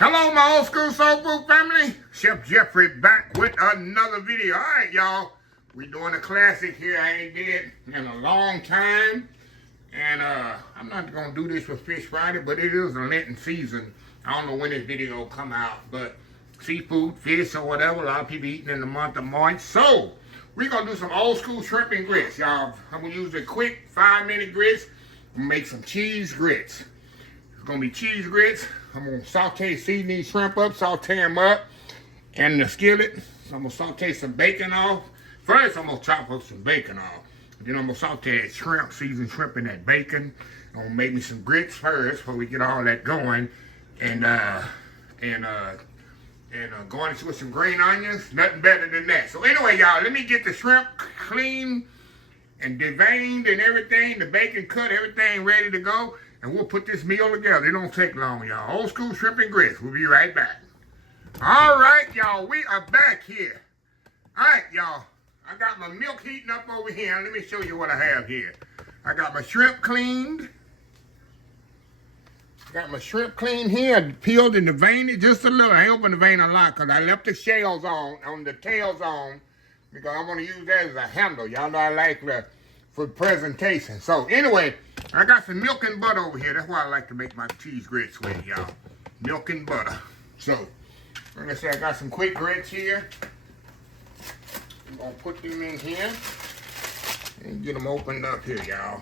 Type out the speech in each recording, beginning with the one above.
Hello, my old school soul food family. Chef Jeffrey back with another video. All right, y'all. We doing a classic here I ain't did in a long time. And I'm not going to do this for Fish Friday, but it is a Lenten season. I don't know when this video will come out, but seafood, fish, or whatever, a lot of people eating in the month of March. So, we're going to do some old school shrimp and grits, y'all. I'm going to use a quick 5-minute grits. I'm going to make some cheese grits. It's going to be cheese grits. I'm going to season these shrimp up, saute them up in the skillet. So I'm going to saute some bacon off. First, I'm going to chop up some bacon off. Then I'm going to saute that shrimp, seasoned shrimp in that bacon. I'm going to make me some grits first before we get all that going. And garnish with some green onions. Nothing better than that. So anyway, y'all, let me get the shrimp clean and deveined and everything. The bacon cut, everything ready to go. And we'll put this meal together. It don't take long, y'all. Old school shrimp and grits. We'll be right back. All right, y'all. We are back here. All right, y'all. I got my milk heating up over here. Let me show you what I have here. I got my shrimp cleaned. Got my shrimp cleaned here. I peeled and deveined it just a little. I ain't opened the vein a lot because I left the shells on the tails on, because I want to use that as a handle. Y'all know I like the for presentation. So anyway, I got some milk and butter over here. That's why I like to make my cheese grits with, y'all. Milk and butter. So, like I said, I got some quick grits here. I'm going to put them in here and get them opened up here, y'all.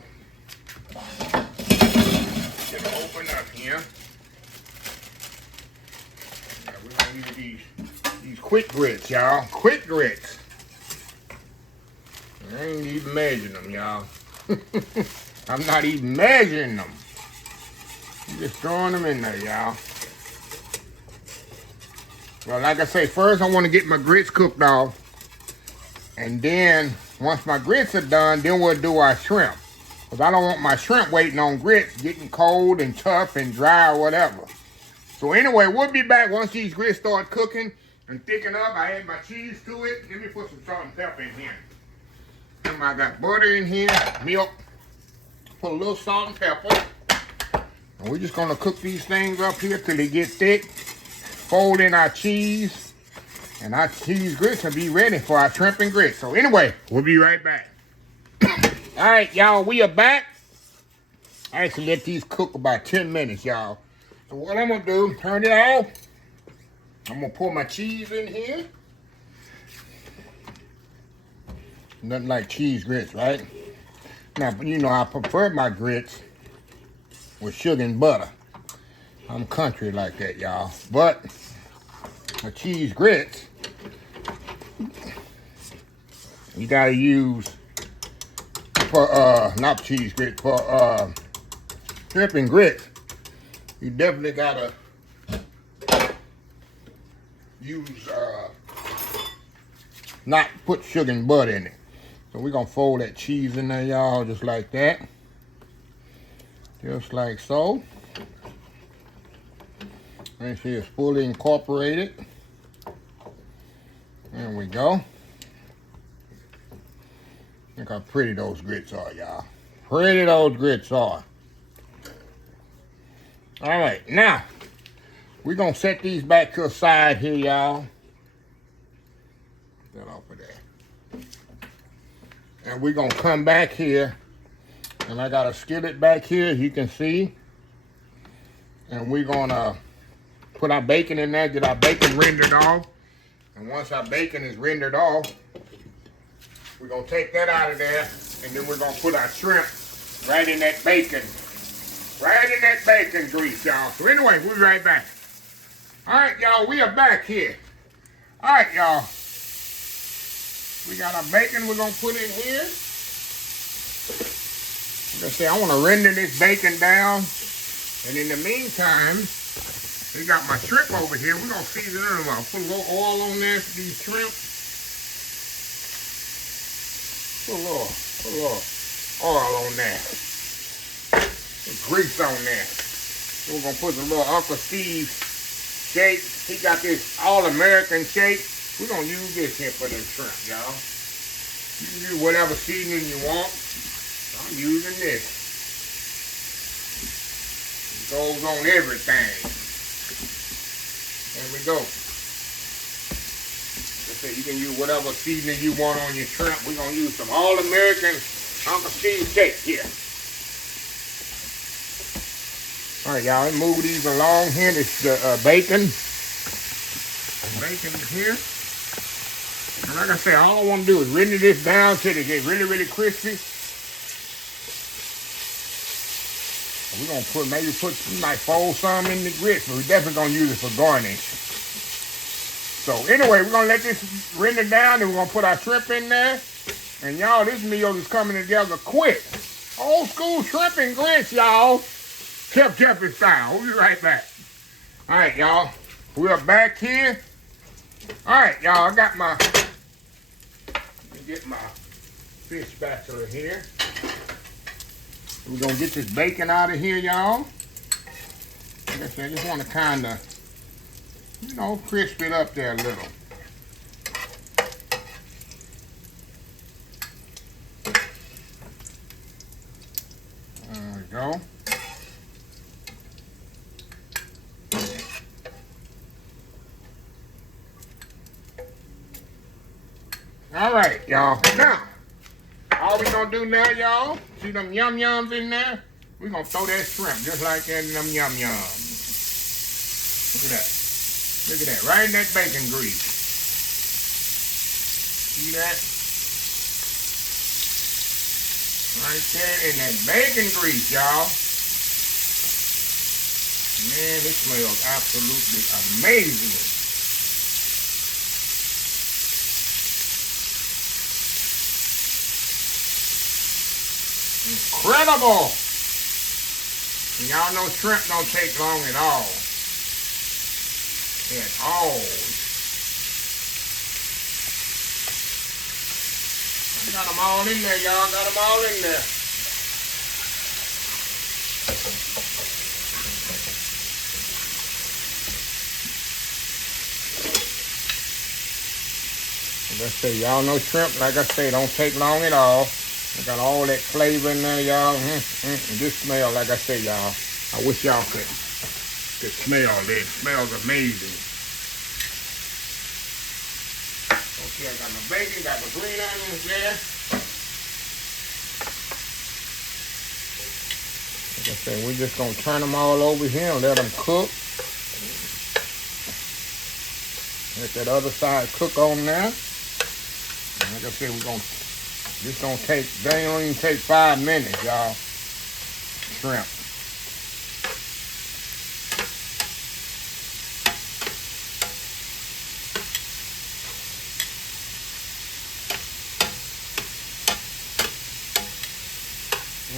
Get them opened up here. Now, we're going to use these quick grits, y'all. Quick grits. I ain't even measuring them, y'all. I'm not even measuring them. I'm just throwing them in there, y'all. Well, like I say, first I want to get my grits cooked off. And then, once my grits are done, then we'll do our shrimp. Because I don't want my shrimp waiting on grits, getting cold and tough and dry or whatever. So anyway, we'll be back once these grits start cooking and thicken up. I add my cheese to it. Let me put some salt and pepper in here. I got butter in here, milk, put a little salt and pepper. And we're just going to cook these things up here till they get thick. Fold in our cheese. And our cheese grits will be ready for our shrimp and grits. So anyway, we'll be right back. All right, y'all, we are back. I actually let these cook about 10 minutes, y'all. So what I'm going to do, turn it off. I'm going to pour my cheese in here. Nothing like cheese grits, right? Now, you know, I prefer my grits with sugar and butter. I'm country like that, y'all. But for cheese grits, you gotta use for not cheese grits, for shrimp and grits. You definitely gotta use not put sugar and butter in it. So we're going to fold that cheese in there, y'all, just like that. Just like so. Make sure it's fully incorporated. There we go. Look how pretty those grits are, y'all. Pretty those grits are. All right, now, we're going to set these back to the side here, y'all. Get that off of there. And we're going to come back here. And I got a skillet back here, you can see. And we're going to put our bacon in there, get our bacon rendered off. And once our bacon is rendered off, we're going to take that out of there. And then we're going to put our shrimp right in that bacon. Right in that bacon grease, y'all. So anyway, we'll be right back. All right, y'all, we are back here. All right, y'all. We got our bacon we're going to put in here. Like I say, I want to render this bacon down. And in the meantime, we got my shrimp over here. We're going to season them up. Put a little oil on there for these shrimp. Put a little oil on there. Some grease on there. We're going to put some little Uncle Steve shake. He got this all-American shake. We're going to use this here for the shrimp, y'all. You can use whatever seasoning you want. I'm using this. It goes on everything. There we go. Let's say you can use whatever seasoning you want on your shrimp. We're going to use some All-American Uncle Steve cake here. All right, y'all, move these along here. It's the bacon. Bacon here. And like I say, all I want to do is render this down till it gets really, really crispy. We're going to maybe you might fold some in the grits, but we're definitely going to use it for garnish. So anyway, we're going to let this render down, and we're going to put our shrimp in there. And y'all, this meal is coming together quick. Old school shrimp and grits, y'all. Chef Jeffrey style. We'll be right back. All right, y'all. We're back here. All right, y'all. I got my, let me get my fish spatula here. We're going to get this bacon out of here, y'all. Like I said, I just want to kind of, you know, crisp it up there a little. There we go. All right, y'all. Now, all we gonna do now, y'all, see them yum-yums in there? We're gonna throw that shrimp just like that in them yum-yums. Look at that. Look at that, right in that bacon grease. See that? Right there in that bacon grease, y'all. Man, this smells absolutely amazing. Incredible! And y'all know shrimp don't take long at all. At all. I got them all in there, y'all. Got them all in there. Let's say y'all know shrimp, like I say, don't take long at all. I got all that flavor in there, y'all. This smell, like I say, y'all, I wish y'all could smell this. It smells amazing. Okay, I got my bacon, got my green onions there. Like I said, we're just going to turn them all over here and let them cook. Let that other side cook on there. And like I said, this don't even take 5 minutes, y'all. Shrimp.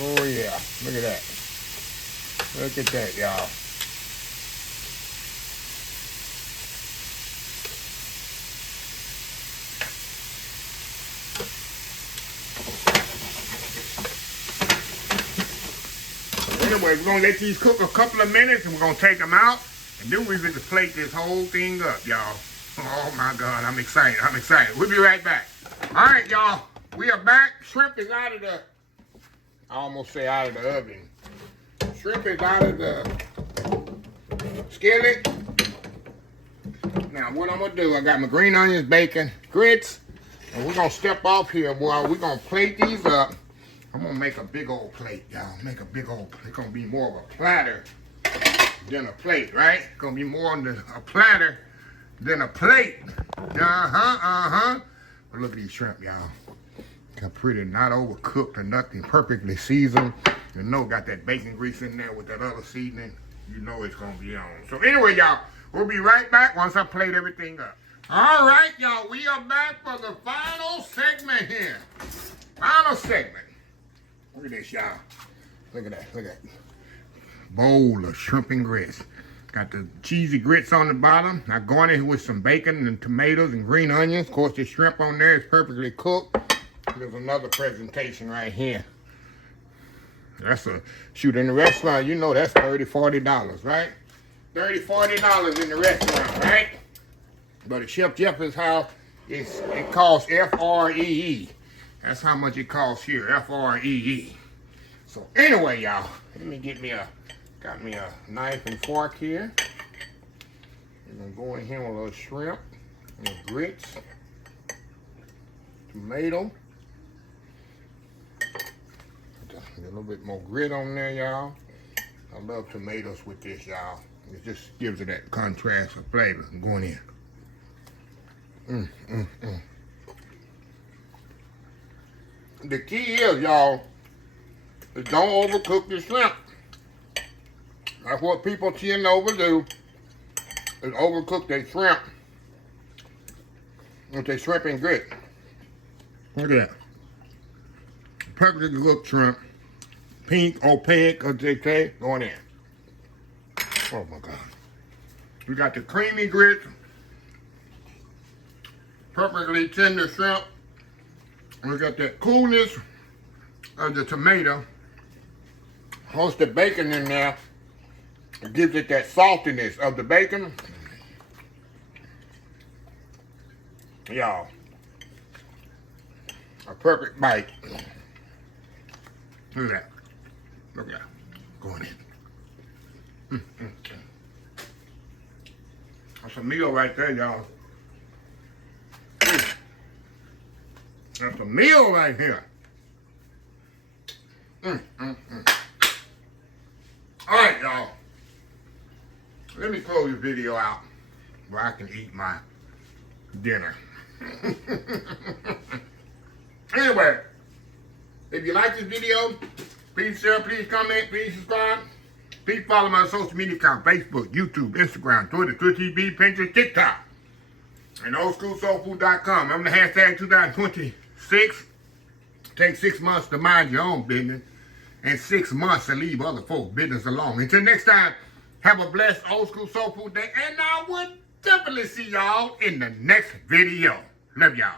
Oh yeah, look at that. Look at that, y'all. Anyway, we're going to let these cook a couple of minutes, and we're going to take them out, and then we're going to plate this whole thing up, y'all. Oh, my God, I'm excited. I'm excited. We'll be right back. All right, y'all. We are back. Shrimp is out of the, I almost say out of the oven. Shrimp is out of the skillet. Now, what I'm going to do, I got my green onions, bacon, grits, and we're going to step off here while we're going to plate these up. I'm gonna make a big old plate, y'all. Make a big old plate. It's gonna be more of a platter than a plate, right? It's gonna be more on a platter than a plate. But look at these shrimp, y'all. Got pretty, not overcooked or nothing, perfectly seasoned. You know, got that bacon grease in there with that other seasoning. You know it's gonna be on. So anyway, y'all, we'll be right back once I plate everything up. All right, y'all, we are back for the final segment here. Final segment. Look at this, y'all. Look at that. Look at that. Bowl of shrimp and grits. Got the cheesy grits on the bottom. I garnish with some bacon and tomatoes and green onions. Of course, the shrimp on there is perfectly cooked. There's another presentation right here. That's a, shoot, in the restaurant, you know that's $30, $40, right? $30, $40 in the restaurant, right? But at Chef Jeffrey's house, it costs F-R-E-E. That's how much it costs here, F-R-E-E. So anyway, y'all, let me get me got me a knife and fork here. I'm gonna go in here with a little shrimp and grits, tomato. Get a little bit more grit on there, y'all. I love tomatoes with this, y'all. It just gives it that contrast of flavor. I'm going in. The key is, y'all, is don't overcook the shrimp. That's what people tend to overdo, is overcook their shrimp with their shrimp and grit. Look at that. Perfectly cooked shrimp. Pink, opaque, as they say, going in. Oh my God. We got the creamy grits, perfectly tender shrimp. And we got that coolness of the tomato. Host the bacon in there. It gives it that saltiness of the bacon. Y'all, a perfect bite. Look at that. Look at that. Going in. That's a meal right there, y'all. That's a meal right here. All right, y'all. Let me close this video out where I can eat my dinner. Anyway, if you like this video, please share, please comment, please subscribe. Please follow my social media account, Facebook, YouTube, Instagram, Twitter, Twitch TV, Pinterest, TikTok, and oldschoolsoulfood.com. I'm the hashtag 2026. Take 6 months to mind your own business and 6 months to leave other folks' business alone. Until next time, have a blessed old school soul food day, and I will definitely see y'all in the next video. Love y'all.